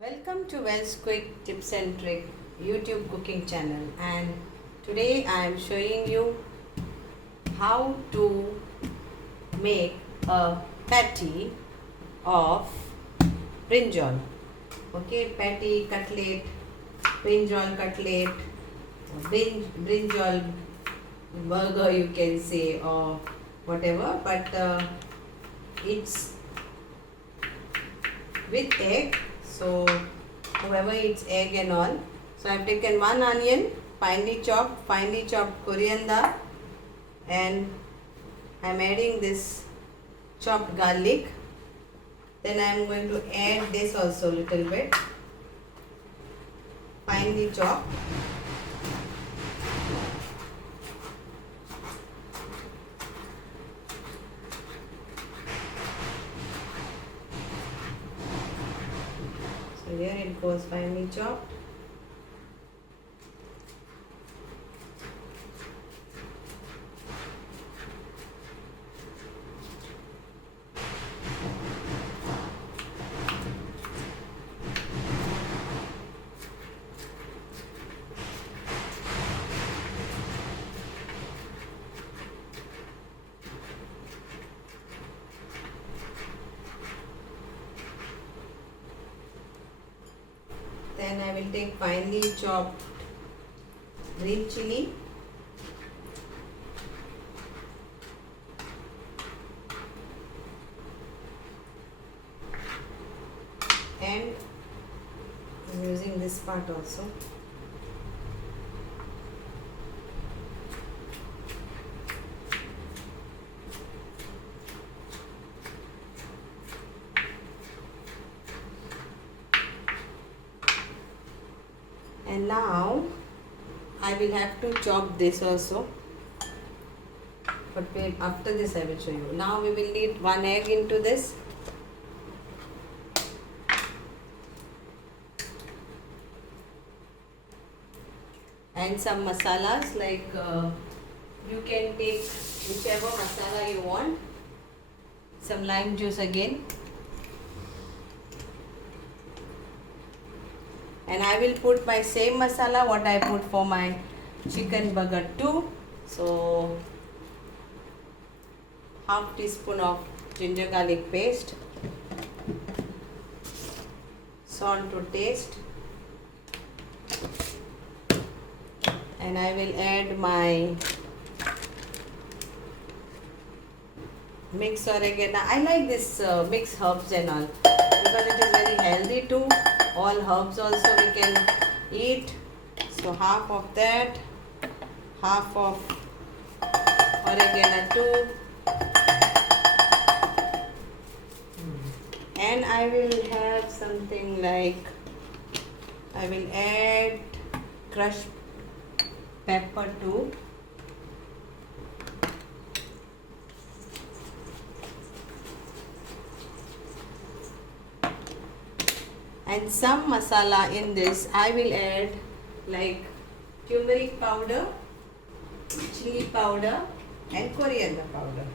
Welcome to Wells Quick Tips and Trick YouTube cooking channel, and today I am showing you how to make a patty of brinjal. Okay, patty, cutlet, brinjal cutlet, brinjal burger you can say, or whatever, but it's with egg. So whoever eats egg and all. So I have taken one onion, finely chopped coriander, and I am adding this chopped garlic. Then I am going to add this also little bit, finely chopped. So here it goes, finely chopped. Then I will take finely chopped green chili, and I'm using this part also. And now I will have to chop this also, but after this I will show you. Now we will need one egg into this, and some masalas like you can take whichever masala you want. Some lime juice again. And I will put my same masala what I put for my chicken burger too. So half teaspoon of ginger garlic paste, salt to taste, and I will add my mixed oregano. I like this mixed herbs and all because it is very healthy too. All herbs also we can eat. So half of that, half of oregano too, and I will have something like, I will add crushed pepper too. And some masala in this I will add like turmeric powder, chili powder, and coriander powder.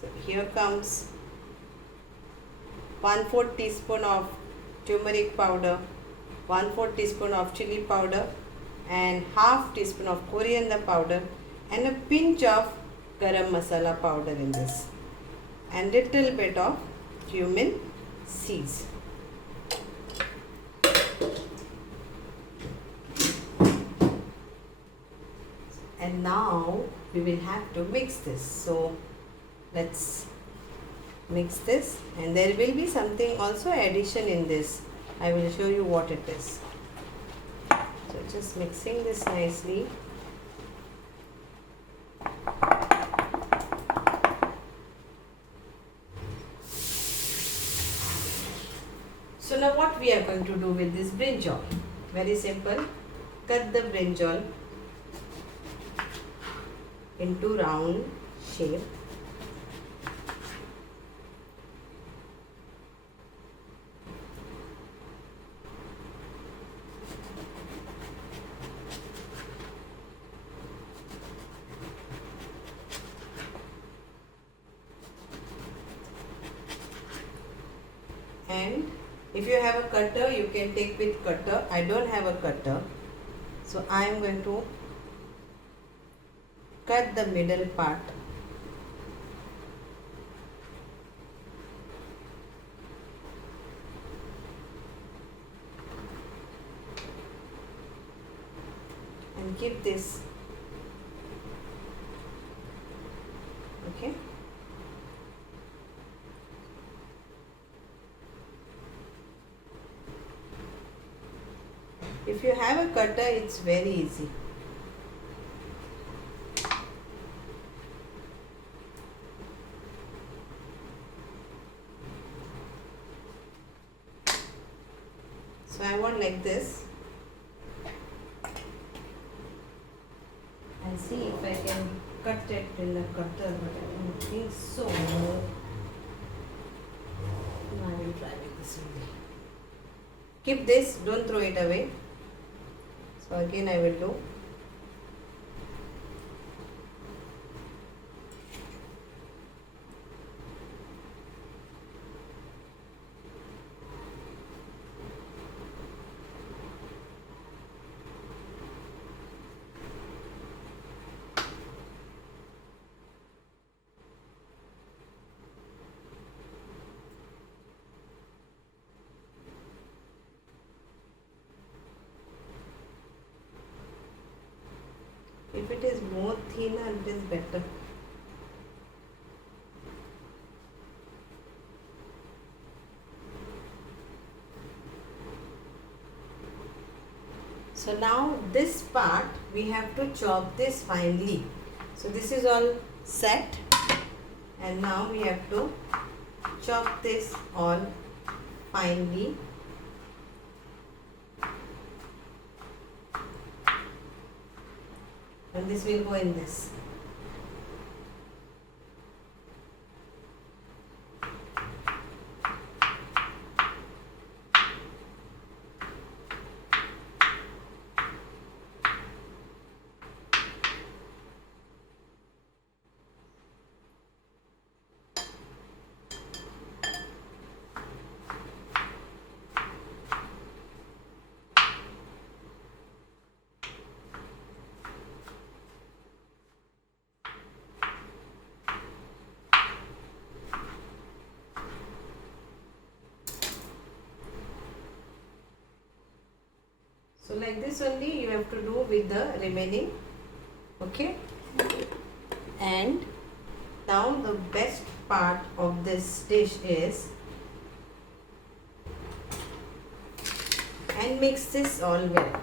So here comes 1/4 teaspoon of turmeric powder, 1/4 teaspoon of chili powder, and half teaspoon of coriander powder, and a pinch of garam masala powder in this, and little bit of cumin seeds. And now we will have to mix this. So let's mix this, and there will be something also addition in this. I will show you what it is. So just mixing this nicely. So now what we are going to do with this brinjal? Very simple. Cut the brinjal into round shape. And if you have a cutter, you can take with cutter. I don't have a cutter, so I am going to cut the middle part. And keep this. Okay. If you have a cutter, it's very easy. So I want like this. I'll see if I can cut it in the cutter, but I don't think so. No, I will try with this only. Keep this, don't throw it away. So again I will do. If it is more thinner, it is better. So now this part we have to chop this finely. So this is all set, and now we have to chop this all finely. And this will go in this. So like this only you have to do with the remaining. Okay. And now the best part of this dish is, and mix this all well.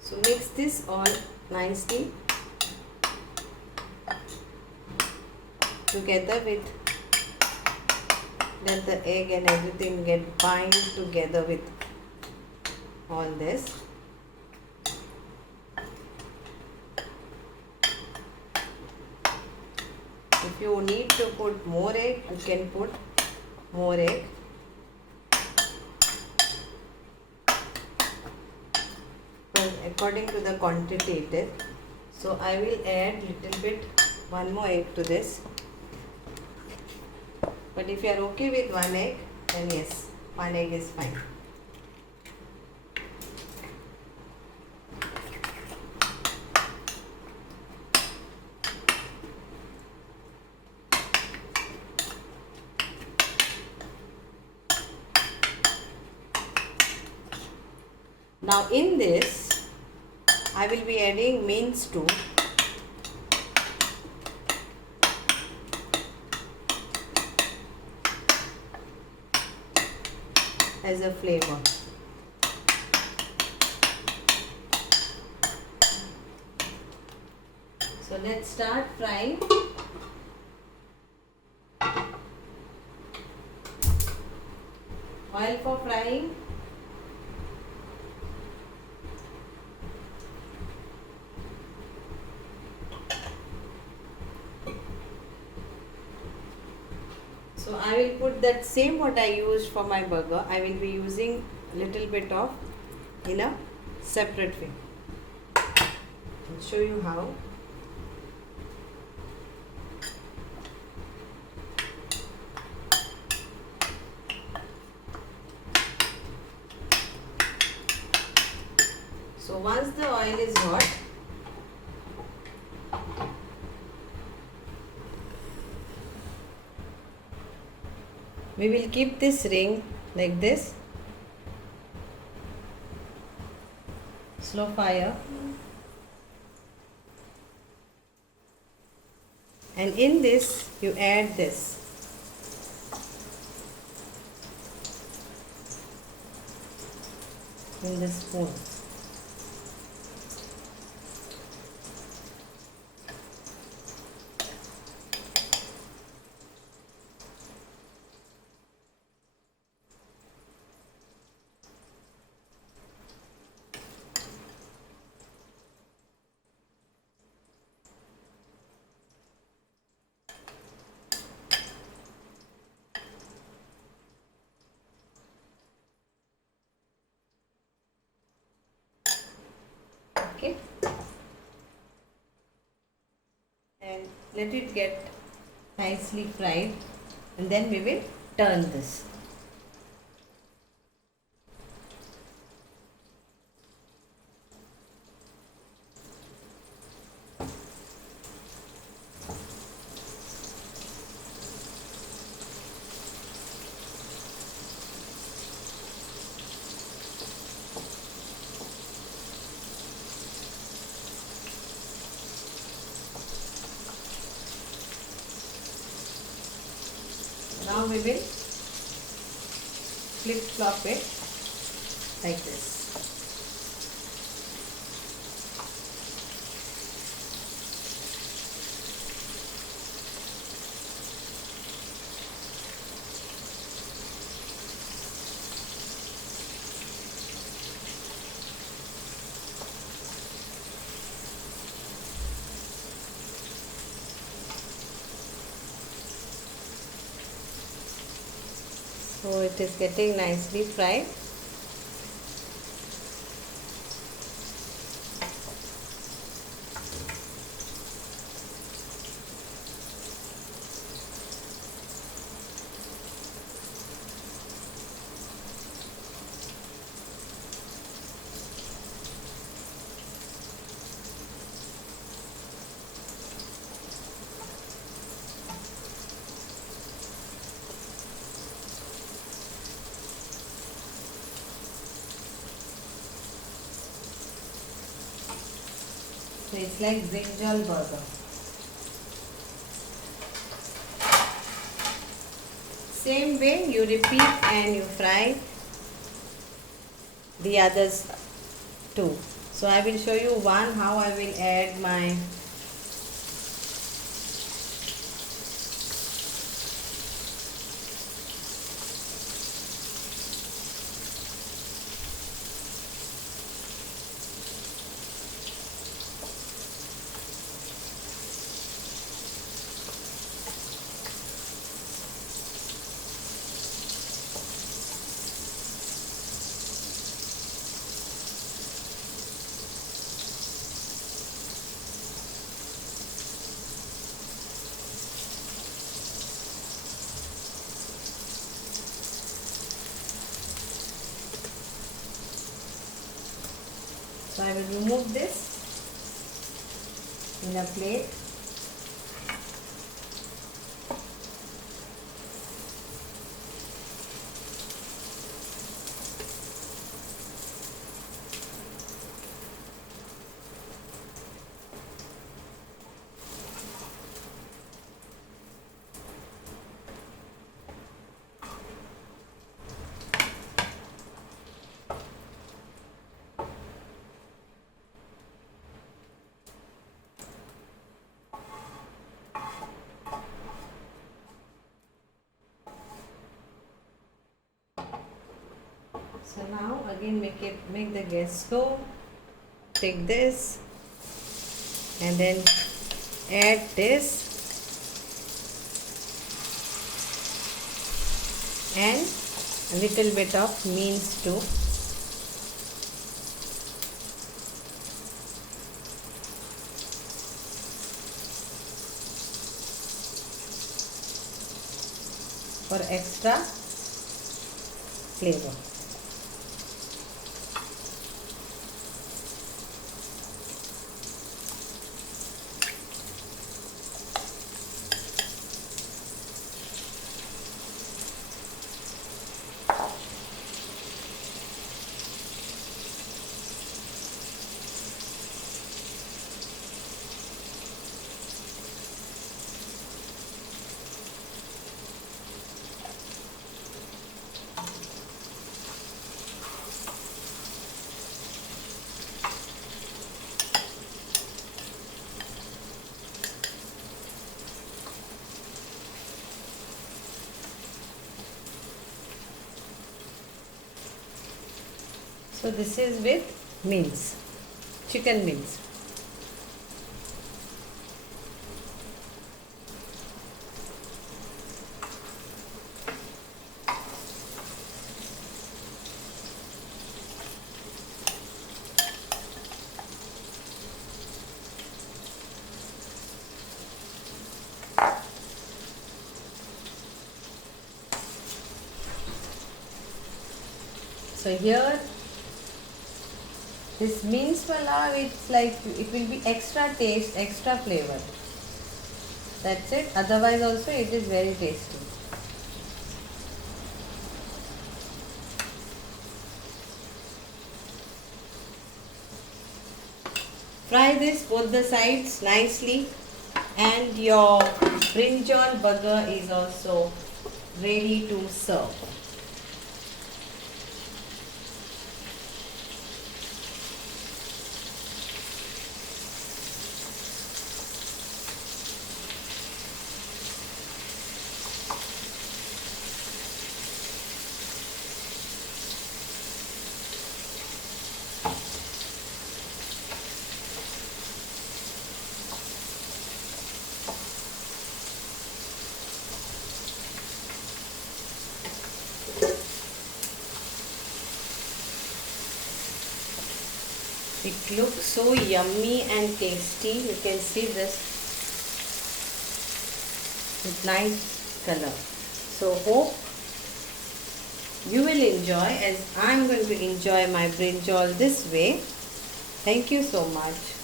So mix this all nicely together with, let the egg and everything get bind together with all this. If you need to put more egg, you can put more egg. But according to the quantity it is. So I will add little bit, one more egg to this. But if you are okay with one egg, then yes, one egg is fine. Now in this, I will be adding mince too. As a flavor. So let's start frying. Oil for frying. So I will put that same what I used for my burger. I will be using a little bit of in a separate way. I'll show you how. once the oil is hot, we will keep this ring like this, slow fire, and in this you add this. In the spoon. Okay, and let it get nicely fried, and then we will turn this. Now we will flip flop it like this. So it is getting nicely fried. So it's like Brinjal burger. Same way you repeat and you fry the others too. So I will show you one how I will add my So I will remove this in a plate. So now again make the gas slow. Take this and then add this and a little bit of minced too. For extra flavor. So this is with mince, chicken mince. So here this mince palav, it's like it will be extra taste, extra flavor. That's it. Otherwise also it is very tasty. Fry this both the sides nicely, and your brinjal burger is also ready to serve. It looks so yummy and tasty. You can see this with nice color. So hope you will enjoy as I am going to enjoy my brinjal this way. Thank you so much.